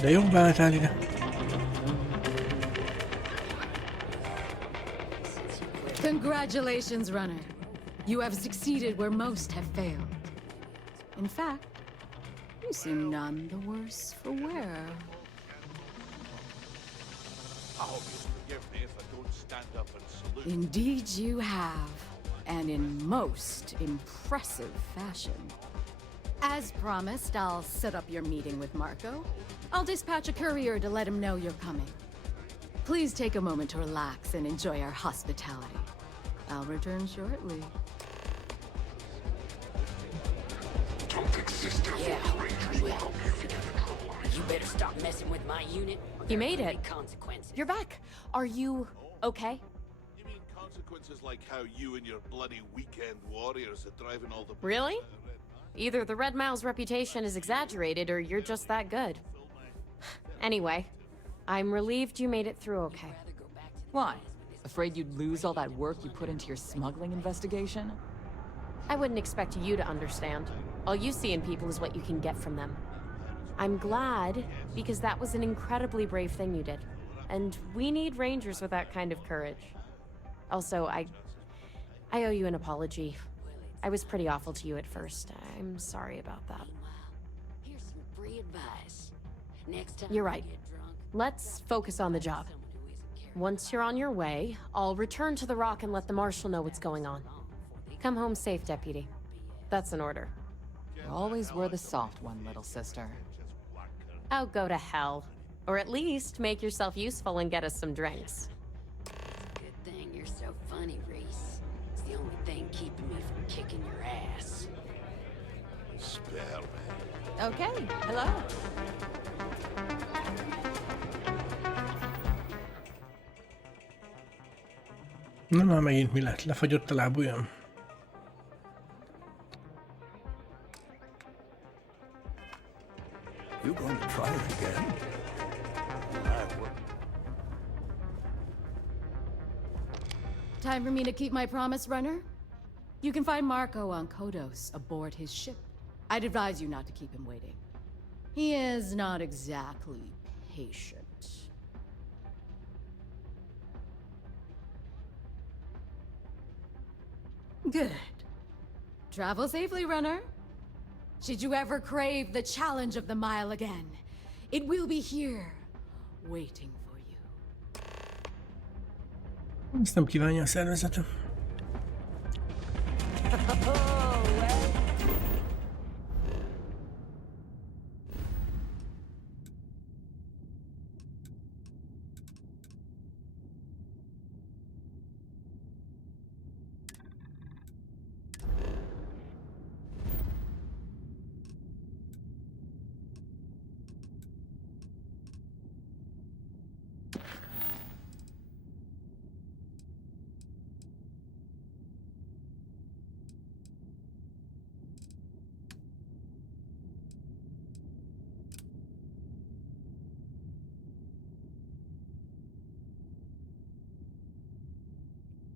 De jó beálltál ide. Congratulations, runner. You have succeeded where most have failed. In fact, you seem none the worse for wear. I hope you forgive me if I don't stand up and salute. Indeed you have, and in most impressive fashion. As promised, I'll set up your meeting with Marco. I'll dispatch a courier to let him know you're coming. Please take a moment to relax and enjoy our hospitality. I'll return shortly. Yeah, well, you better stop messing with my unit. You made it. Consequences. You're back. Are you okay? You mean consequences like how you and your bloody weekend warriors are driving all the... Really? Either the Red Mile's reputation is exaggerated or you're just that good. Anyway, I'm relieved you made it through okay. Why? Afraid you'd lose all that work you put into your smuggling investigation? I wouldn't expect you to understand. All you see in people is what you can get from them. I'm glad, because that was an incredibly brave thing you did. And we need rangers with that kind of courage. Also, I owe you an apology. I was pretty awful to you at first. I'm sorry about that. Here's some free advice. Next time You're right. you get drunk, Let's focus on the job. someone who isn't careful Once you're on your way, I'll return to the Rock and let the Marshal know what's going on. Come home safe, Deputy. That's an order. You always were the soft one, little sister. Oh, go to hell. Or at least make yourself useful and get us some drinks. Good thing you're so funny, Reese. It's the only thing keeping me from kicking your ass. Spare me. Okay, hello. Na, már megint mi lett? Lefagyott a lábujjam? You going to try it again? Time for me to keep my promise, runner? You can find Marco on Kodos aboard his ship. I'd advise you not to keep him waiting. He is not exactly patient. Good. Travel safely, runner. Should you ever crave the challenge of the mile again, it will be here, waiting for you. Ezt nem kívánja a szervezetem.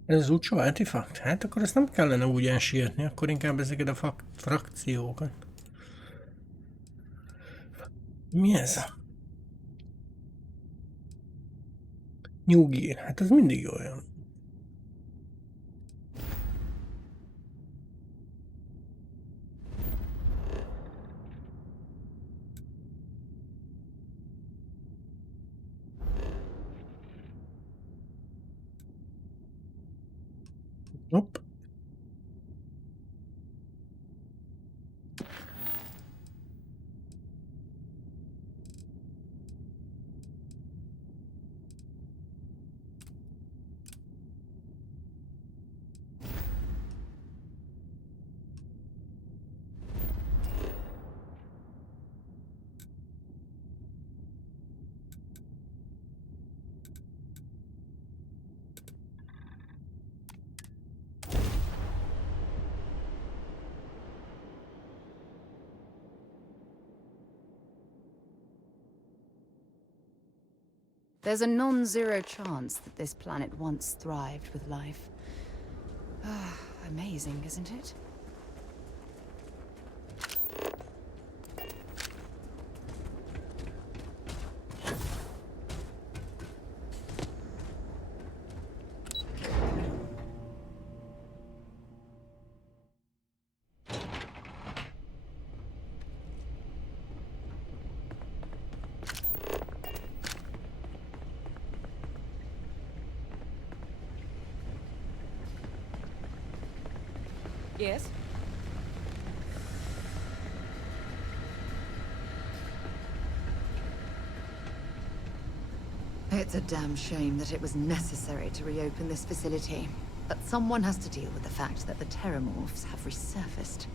Ez az utcsó artefakt? Hát akkor ezt nem kellene úgy elsietni, akkor inkább ezeket a frakciókat. Mi ez? Nyugír, hát ez mindig olyan. Hopp. There's a non-zero chance that this planet once thrived with life. Amazing, isn't it? Yes? It's a damn shame that it was necessary to reopen this facility. But someone has to deal with the fact that the Terramorphs have resurfaced.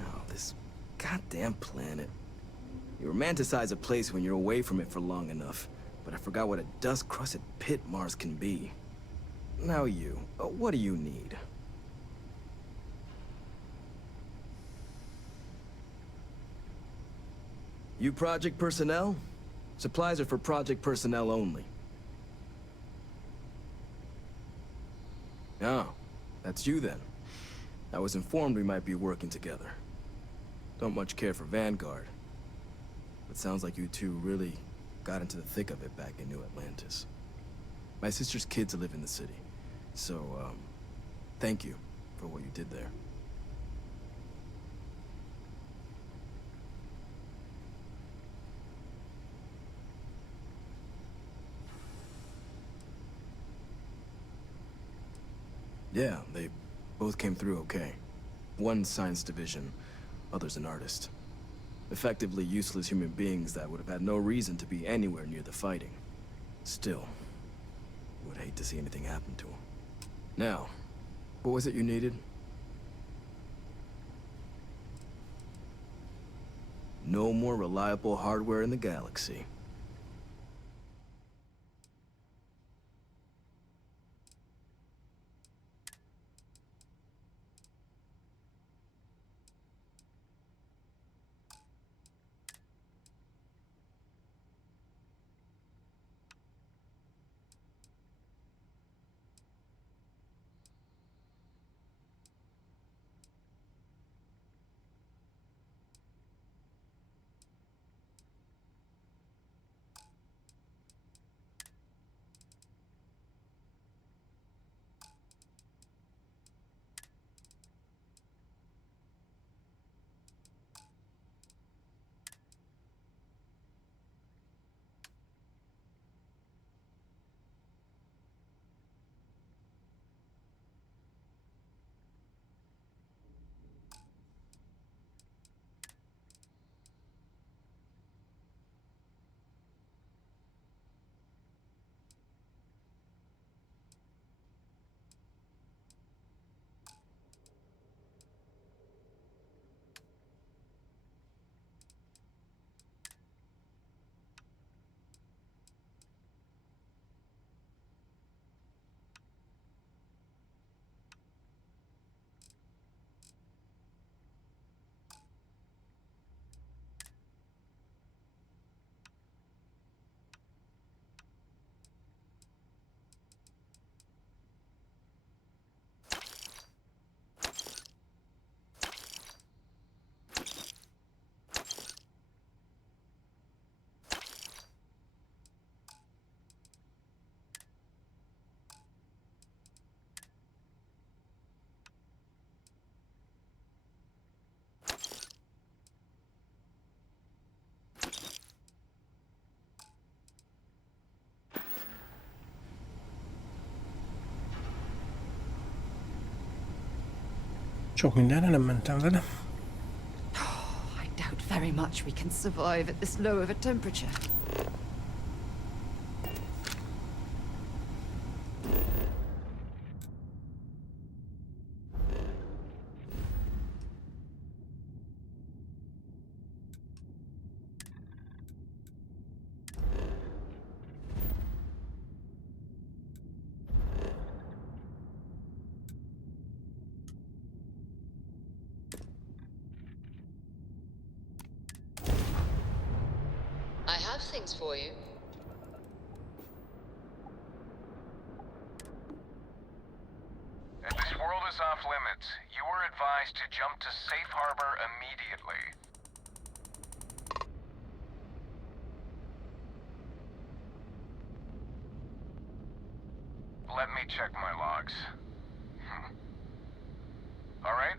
Oh, this goddamn planet. You romanticize a place when you're away from it for long enough, but I forgot what a dust-crusted pit Mars can be. Now what do you need? You project personnel? Supplies are for project personnel only. Oh, that's you then. I was informed we might be working together. Don't much care for Vanguard. But sounds like you two really got into the thick of it back in New Atlantis. My sister's kids live in the city, so, thank you for what you did there. Yeah, they both came through okay. One science division, other's an artist. Effectively useless human beings that would have had no reason to be anywhere near the fighting. Still, would hate to see anything happen to them. Now, what was it you needed? No more reliable hardware in the galaxy. Sok mindenre nem mentem vele. I doubt very much we can survive at this low of a temperature. I have things for you. If this world is off limits, you were advised to jump to safe harbor immediately. Let me check my logs. All right,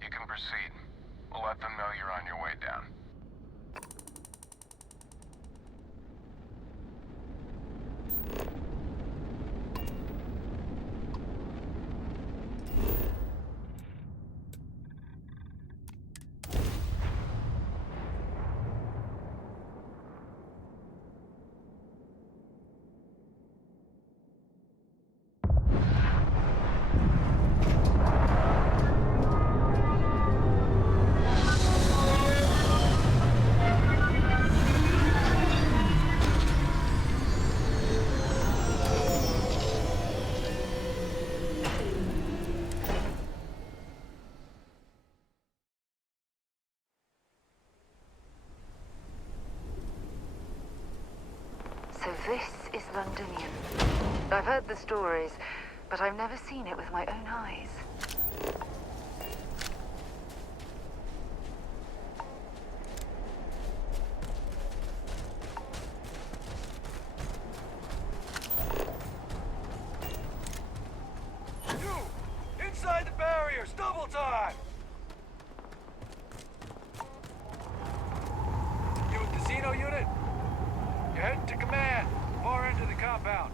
you can proceed. We'll let them know you're on your way down. I have things for you. If this world is off limits, you were advised to jump to safe harbor immediately. All right, you can proceed. We'll let them know you're on your way down. 'Cause This is Londonian. I've heard the stories, but I've never seen it with my own eyes. You! Inside the barriers! Double time! You a casino unit? You're heading to command. Far end of the compound.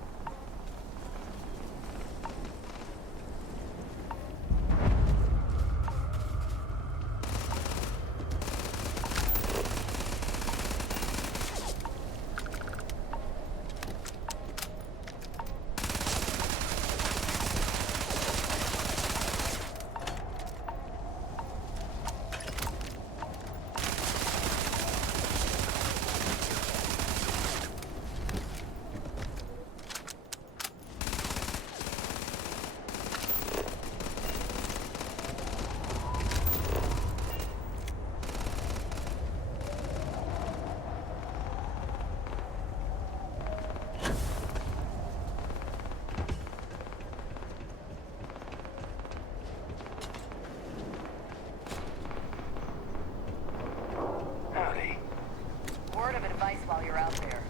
Word of advice while you're out there.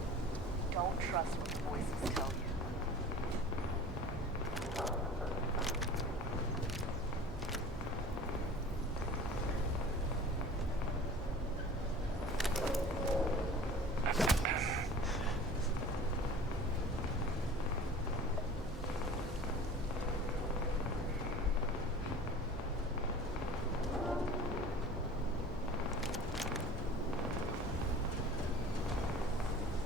Don't trust what the voices tell you.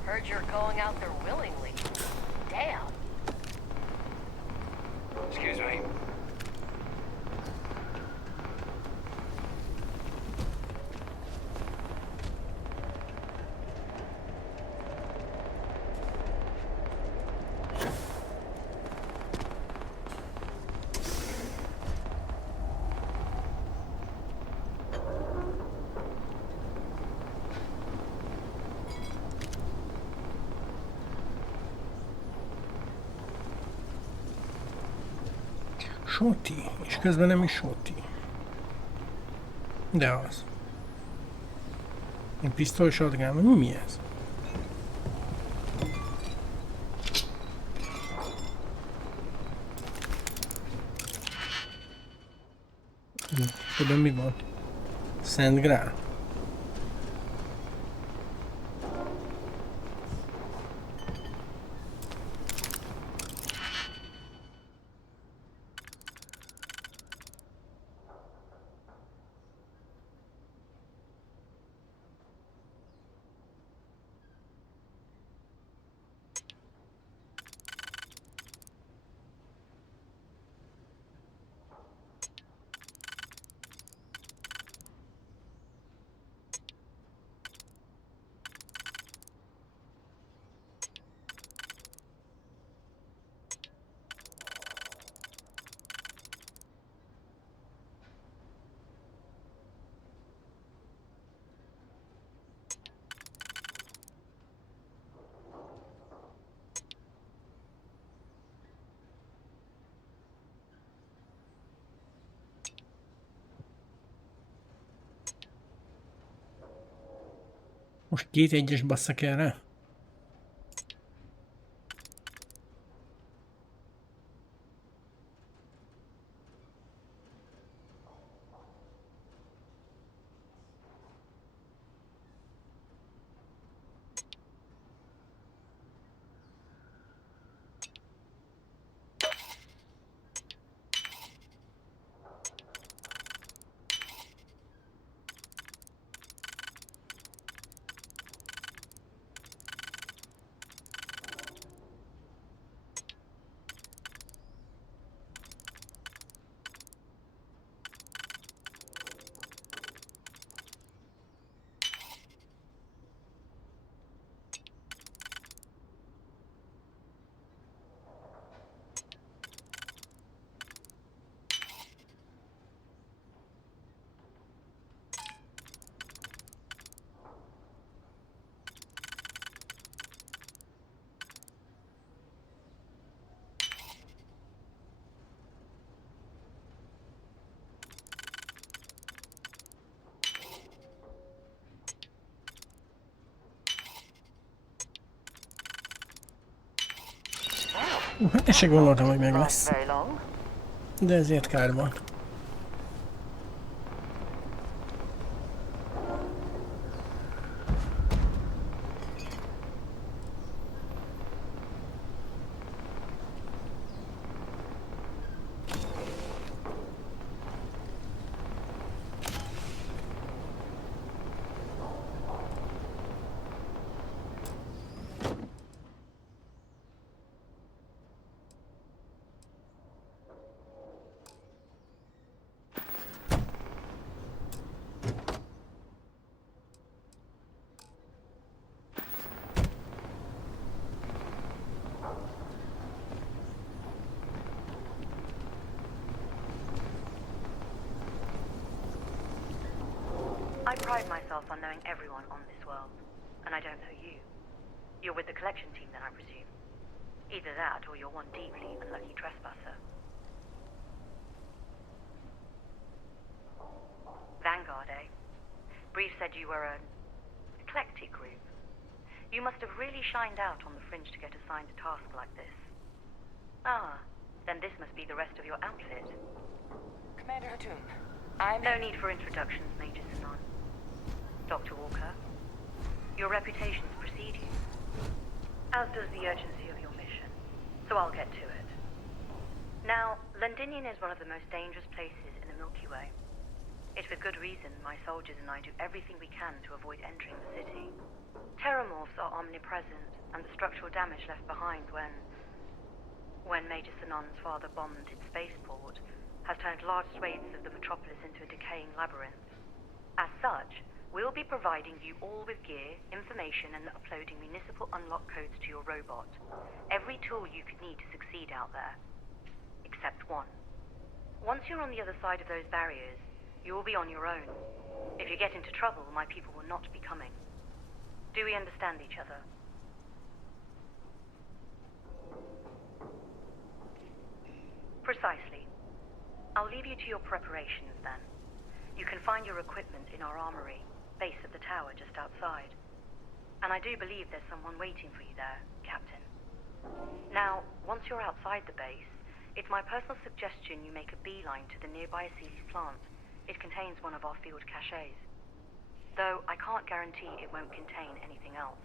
Heard you're going out there willingly. Damn. Excuse me. Soti, és közben nem is Soti. De az. Egy pisztoly shotgun, mi ez? Tudom mi van? Szent Grál. Most 2 egyes basszak erre? Hát én se gondoltam, hogy meg Last lesz. very long. De ezért kár van. I pride myself on knowing everyone on this world, and I don't know you. You're with the collection team then, I presume. Either that, or you're one deeply unlucky trespasser. Vanguard, eh? Brief said you were an eclectic group. You must have really shined out on the fringe to get assigned a task like this. Ah, then this must be the rest of your outfit. Commander Hatum, No need for introductions, Major Sinan. Dr. Walker, your reputations precede you, as does the urgency of your mission, so I'll get to it. Now, Londinium is one of the most dangerous places in the Milky Way. It's with good reason my soldiers and I do everything we can to avoid entering the city. Terramorphs are omnipresent, and the structural damage left behind when Major Sinan's father bombed its spaceport has turned large swathes of the metropolis into a decaying labyrinth. As such, we'll be providing you all with gear, information, and uploading municipal unlock codes to your robot. Every tool you could need to succeed out there. Except one. Once you're on the other side of those barriers, you will be on your own. If you get into trouble, my people will not be coming. Do we understand each other? Precisely. I'll leave you to your preparations then. You can find your equipment in our armory, base of the tower just outside. And I do believe there's someone waiting for you there, Captain. Now, once you're outside the base, it's my personal suggestion you make a beeline to the nearby Aceles plant. It contains one of our field caches. Though I can't guarantee it won't contain anything else.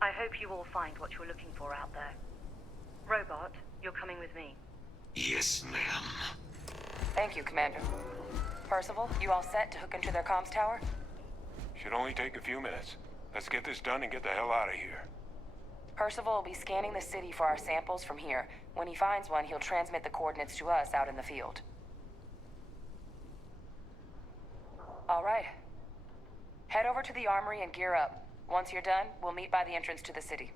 I hope you all find what you're looking for out there. Robot, you're coming with me. Yes, ma'am. Thank you, Commander. Percival, you all set to hook into their comms tower? Should only take a few minutes. Let's get this done and get the hell out of here. Percival will be scanning the city for our samples from here. When he finds one, he'll transmit the coordinates to us out in the field. All right. Head over to the armory and gear up. Once you're done, we'll meet by the entrance to the city.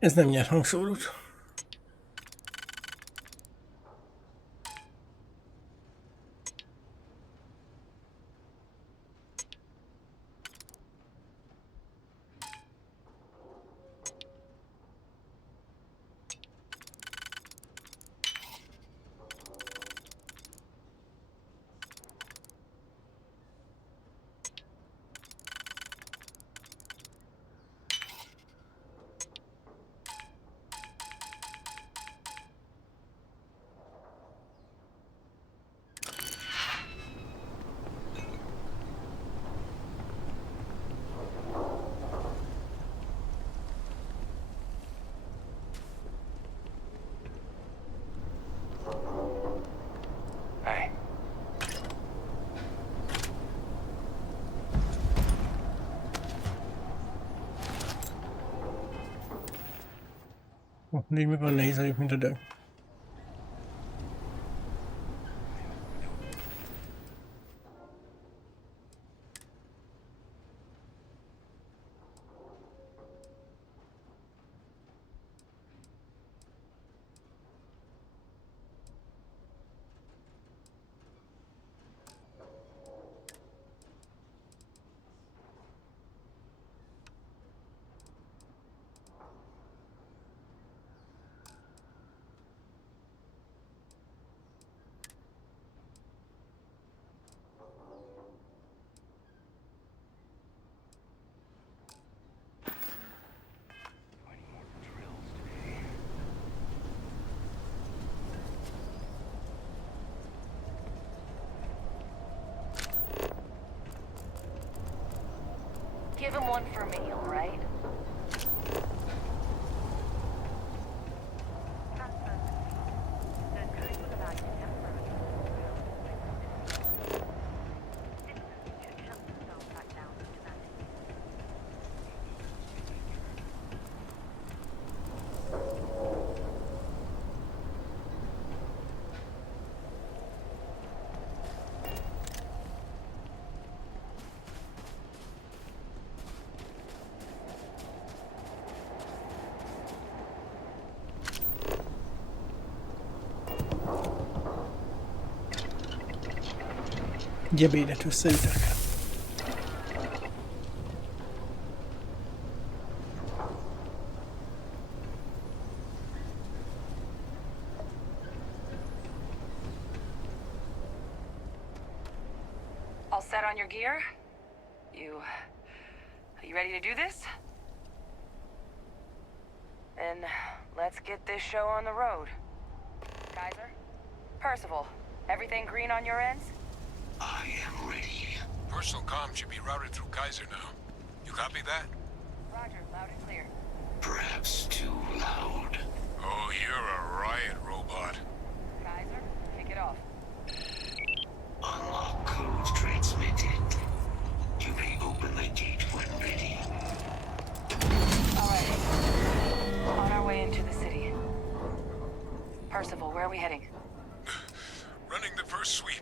Ez nem nyer hangszórót. Hey. Így meg van nehéz vagyok, mint a dög. Give him one for me, all right? Gyebédet összeütök. All set on your gear? Are you ready to do this? Then let's get this show on the road. Kaiser? Percival, everything green on your ends? I am ready. Personal comm should be routed through Kaiser now. You copy that? Roger, loud and clear. Perhaps too loud. Oh, you're a riot robot. Kaiser, kick it off. Unlock code transmitted. You may open the gate when ready. Alright. On our way into the city. Percival, where are we heading? Running the first sweep.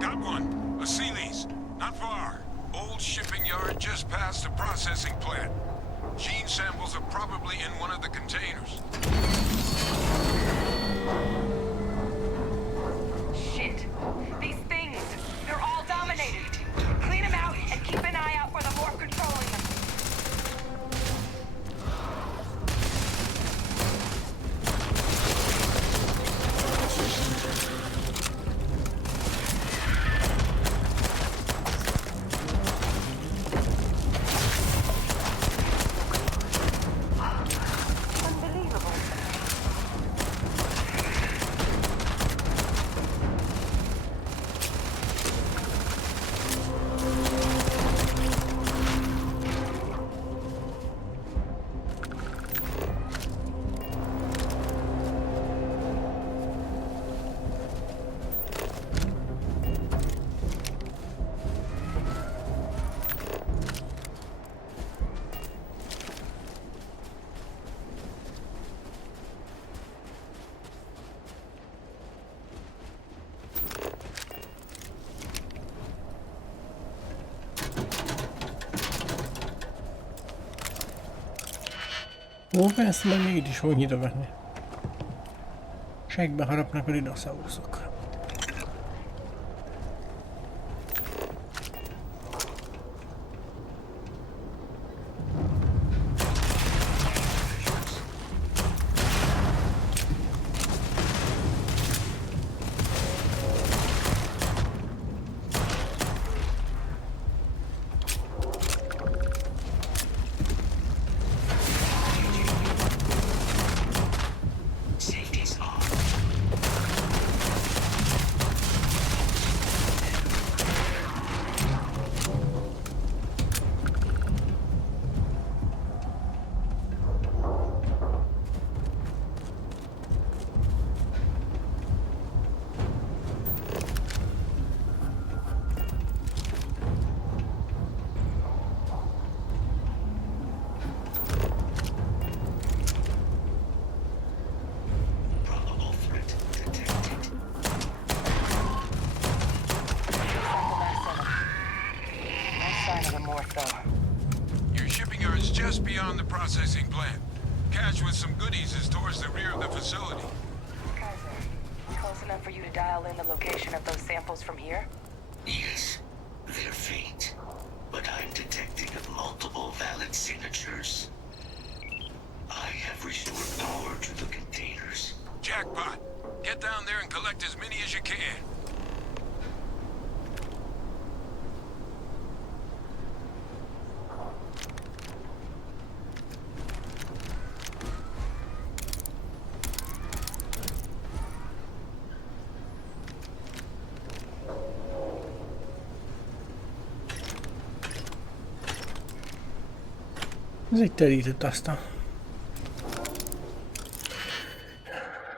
Got one. A Sealy's. Not far. Old shipping yard just past the processing plant. Gene samples are probably in one of the containers. Shit. These things, they're all dominated. Clean them out and keep an eye out for the more controlling them. Ó, persze, meg még itt is fogok nyitogatni. Segbe harapnak a dinoszauruszok. processing plant. Cache with some goodies is towards the rear of the facility. Kaiser, close enough for you to dial in the location of those samples from here? Yes, they're faint, but I'm detecting multiple valid signatures. I have restored power to the containers. Jackpot. Get down there and collect as many as you can. Ez egy terített asztal.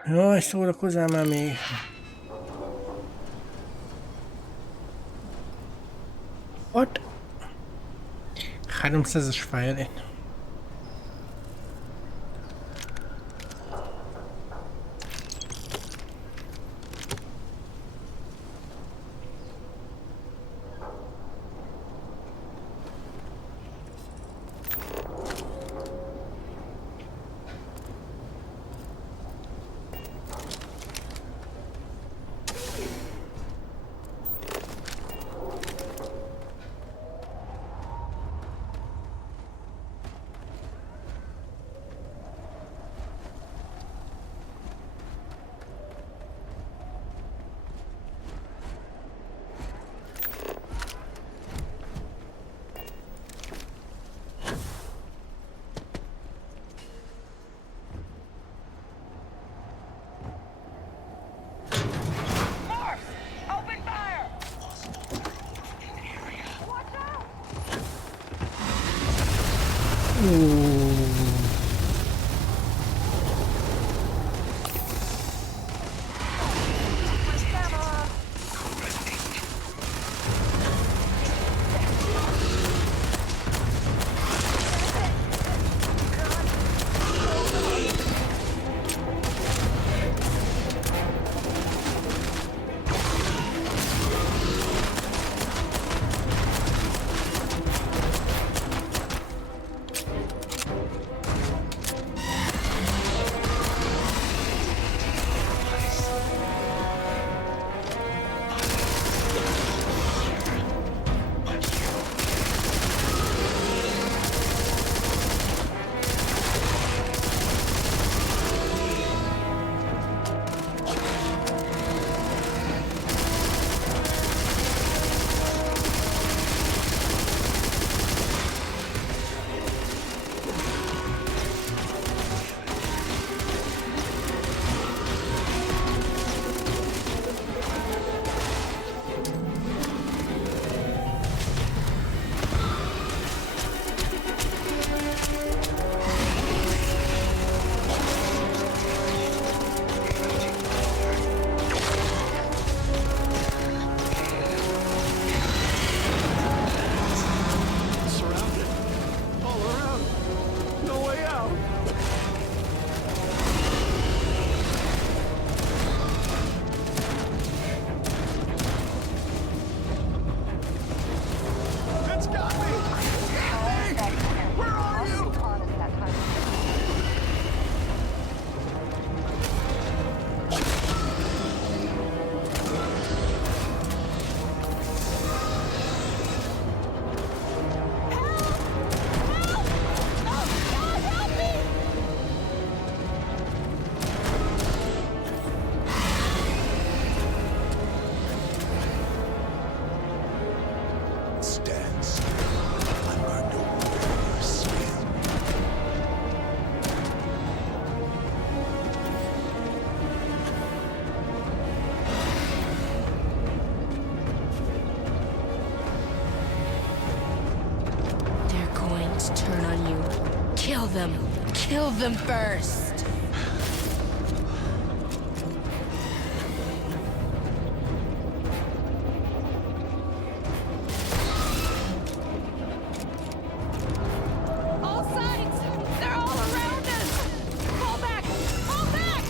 Jaj, szórakozzál már még. What? 300-as fájlén. Turn on you. Kill them. Kill them first. All sides! They're all around us! Fall back! Fall back!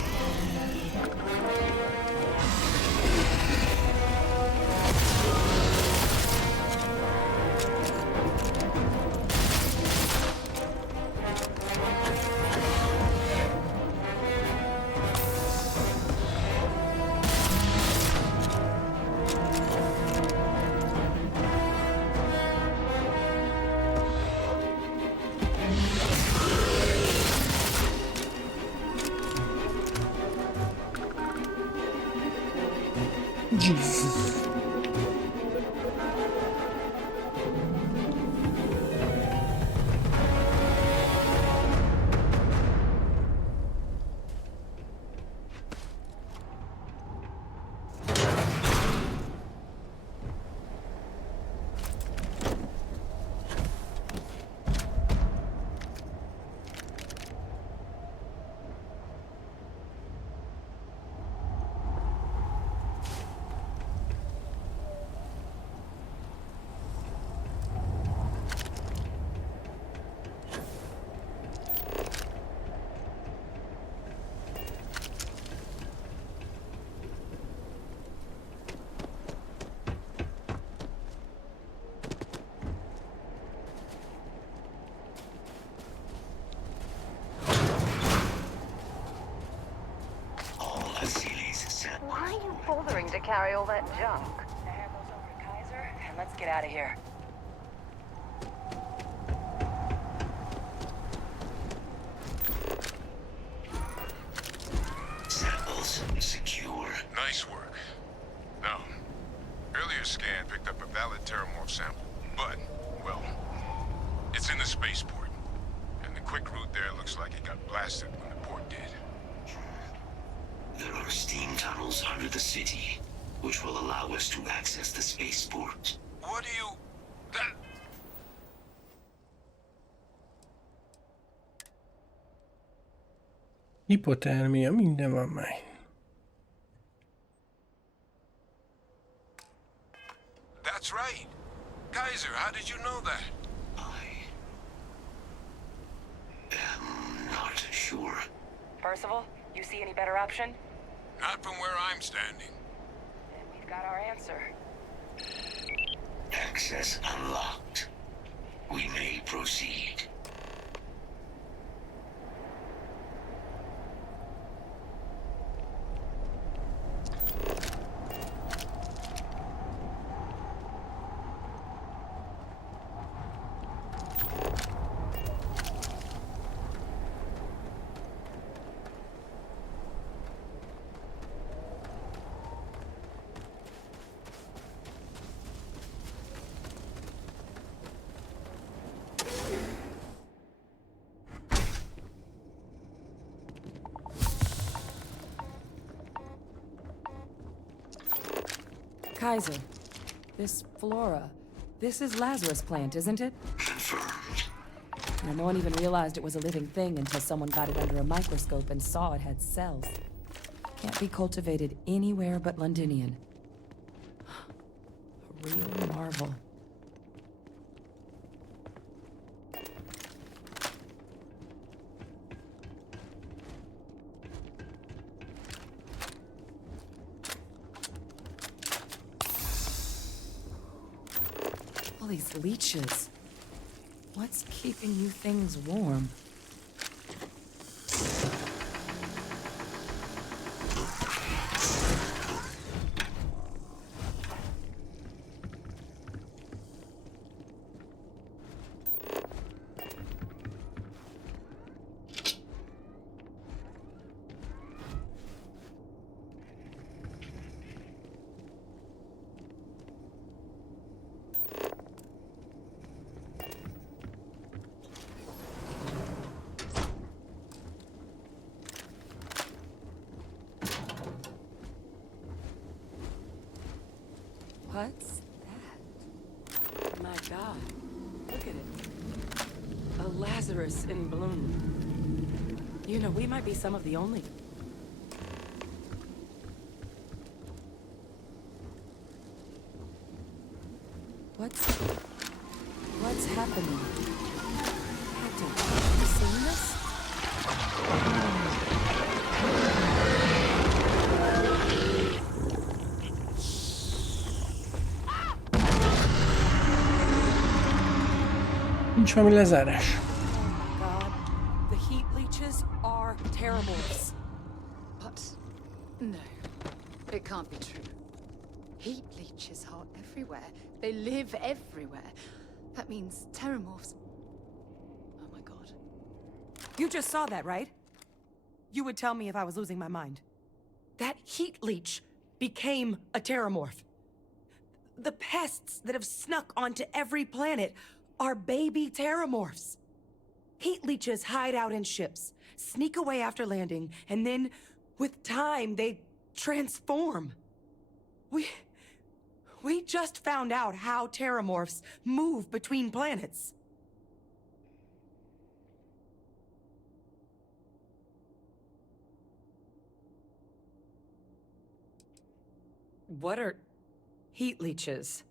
Jesus. Why are you bothering to carry all that junk? Now hand those over to Kaiser, and let's get out of here. Samples secure. Nice work. Now, earlier scan picked up a valid terramorph sample, but, well, it's in the spaceport. And the quick route there looks like it got blasted when the port did. There are steam tunnels under the city, which will allow us to access the spaceport. What do you... That... Hipotermia, minden van meg. That's right. Kaiser, how did you know that? I'm not sure. Percival, you see any better option? Not from where I'm standing. Then we've got our answer. Access unlocked. We may proceed. Kaiser, this flora, this is Lazarus plant, isn't it? Confirmed. Now, no one even realized it was a living thing until someone got it under a microscope and saw it had cells. Can't be cultivated anywhere but Londinian. A real marvel. All these leeches. What's keeping you things warm? What's that? My God, look at it. A Lazarus in bloom. You know, we might be some of the only... What's happening? Captain, have you seen this? Nincs valami lezárás. God, the heat leeches are terrible. But no, it can't be true. Heat leeches are everywhere. They live everywhere. That means terramorphs. Oh my God. You just saw that, right? You would tell me if I was losing my mind. That heat leech, became a terramorph. The pests that have snuck onto every planet are baby terramorphs. Heat leeches hide out in ships, sneak away after landing, and then, with time, they transform. We just found out how terramorphs move between planets. What are heat leeches?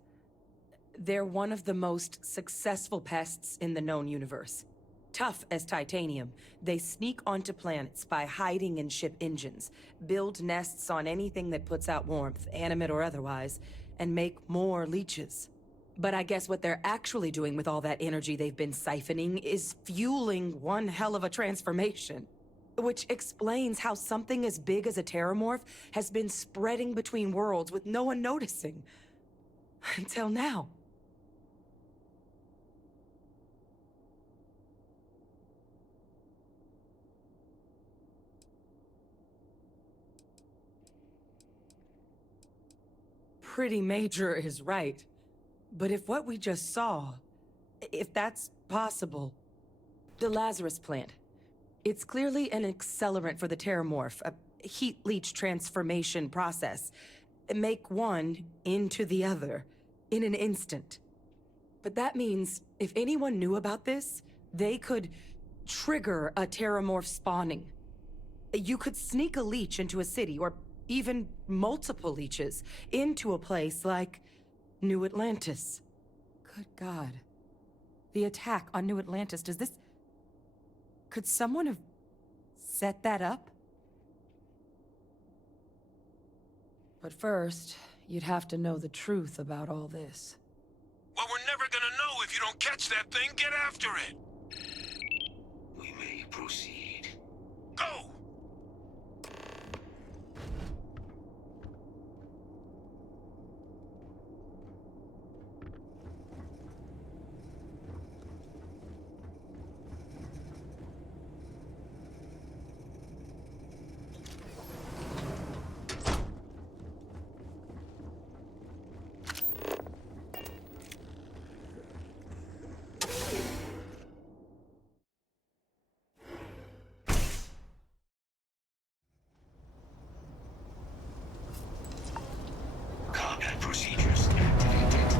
They're one of the most successful pests in the known universe. Tough as titanium, they sneak onto planets by hiding in ship engines, build nests on anything that puts out warmth, animate or otherwise, and make more leeches. But I guess what they're actually doing with all that energy they've been siphoning is fueling one hell of a transformation. Which explains how something as big as a terramorph has been spreading between worlds with no one noticing. Until now. Pretty major is right. But if what we just saw, if that's possible, the Lazarus plant, it's clearly an accelerant for the terramorph, a heat leech transformation process. Make one into the other in an instant. But that means if anyone knew about this, they could trigger a terramorph spawning. You could sneak a leech into a city, or even multiple leeches, into a place like New Atlantis. Good God. The attack on New Atlantis, could someone have set that up? But first, you'd have to know the truth about all this. Well, we're never gonna know if you don't catch that thing. Get after it. We may proceed. Go! Combat procedures activated.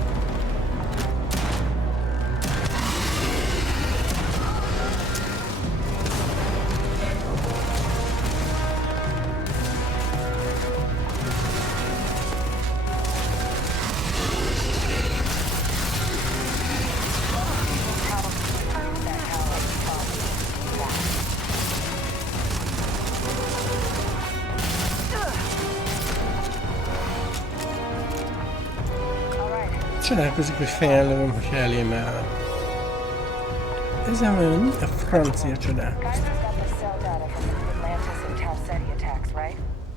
Csodálkozik, hogy fejellövöm, hogy elém áll. Ezen olyan mi a francia csodálkozik?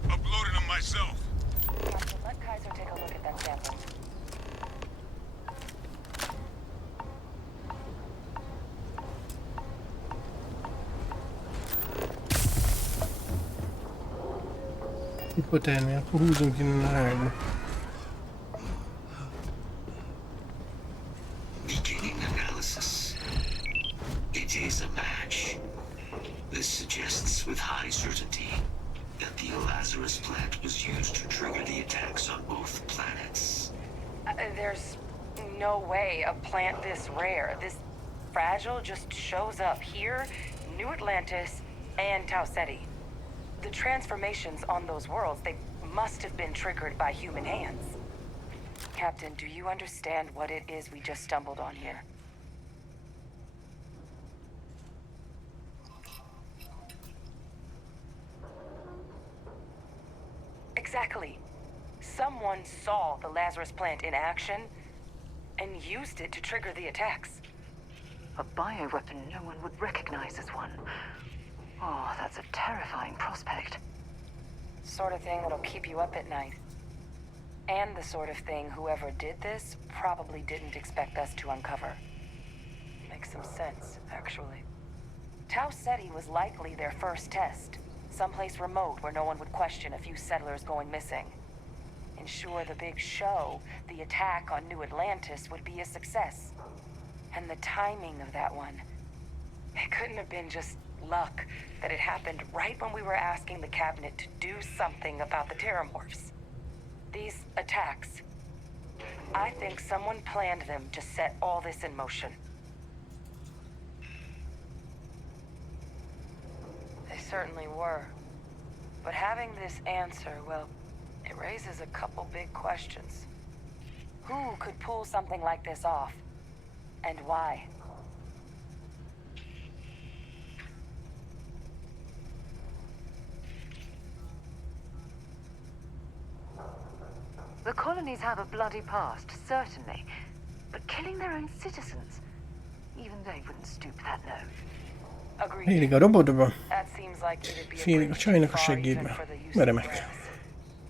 Uploaded them myself. Let Kaiser take a look at that sample. Hipotermia, akkor húzunk innen a rágba. Beginning analysis. It is a match. This suggests with high certainty that the Lazarus plant was used to trigger the attacks on both planets. There's no way a plant this rare, this fragile, just shows up here, New Atlantis, and Tau Ceti. The transformations on those worlds, they must have been triggered by human hands. Captain, do you understand what it is we just stumbled on here? Exactly. Someone saw the Lazarus plant in action and used it to trigger the attacks. A bioweapon no one would recognize as one. Oh, that's a terrifying prospect. Sort of thing that'll keep you up at night. And the sort of thing whoever did this probably didn't expect us to uncover. Makes some sense, actually. Tau Ceti was likely their first test. Someplace remote where no one would question a few settlers going missing. ensure the big show, the attack on New Atlantis, would be a success. And the timing of that one, it couldn't have been just luck that it happened right when we were asking the cabinet to do something about the Terramorphs. These attacks, I think someone planned them to set all this in motion. They certainly were. But having this answer, well, it raises a couple big questions. Who could pull something like this off? And why? The colonies have a bloody past, certainly. But killing their own citizens, even they wouldn't stoop that low. Agreed. Félig a robotba, That seems like it'd be a félig a bridge csajnak a too far even segédbe. for the use of Remek. brass.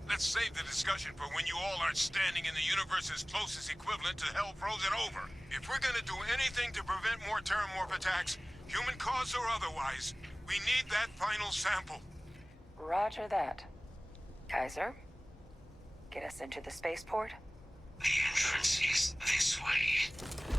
Let's save the discussion for when you all aren't standing in the universe's closest equivalent to hell frozen over. If we're gonna do anything to prevent more Terramorph attacks, human cause or otherwise, we need that final sample. Roger that. Kaiser, get us into the spaceport? The entrance is this way.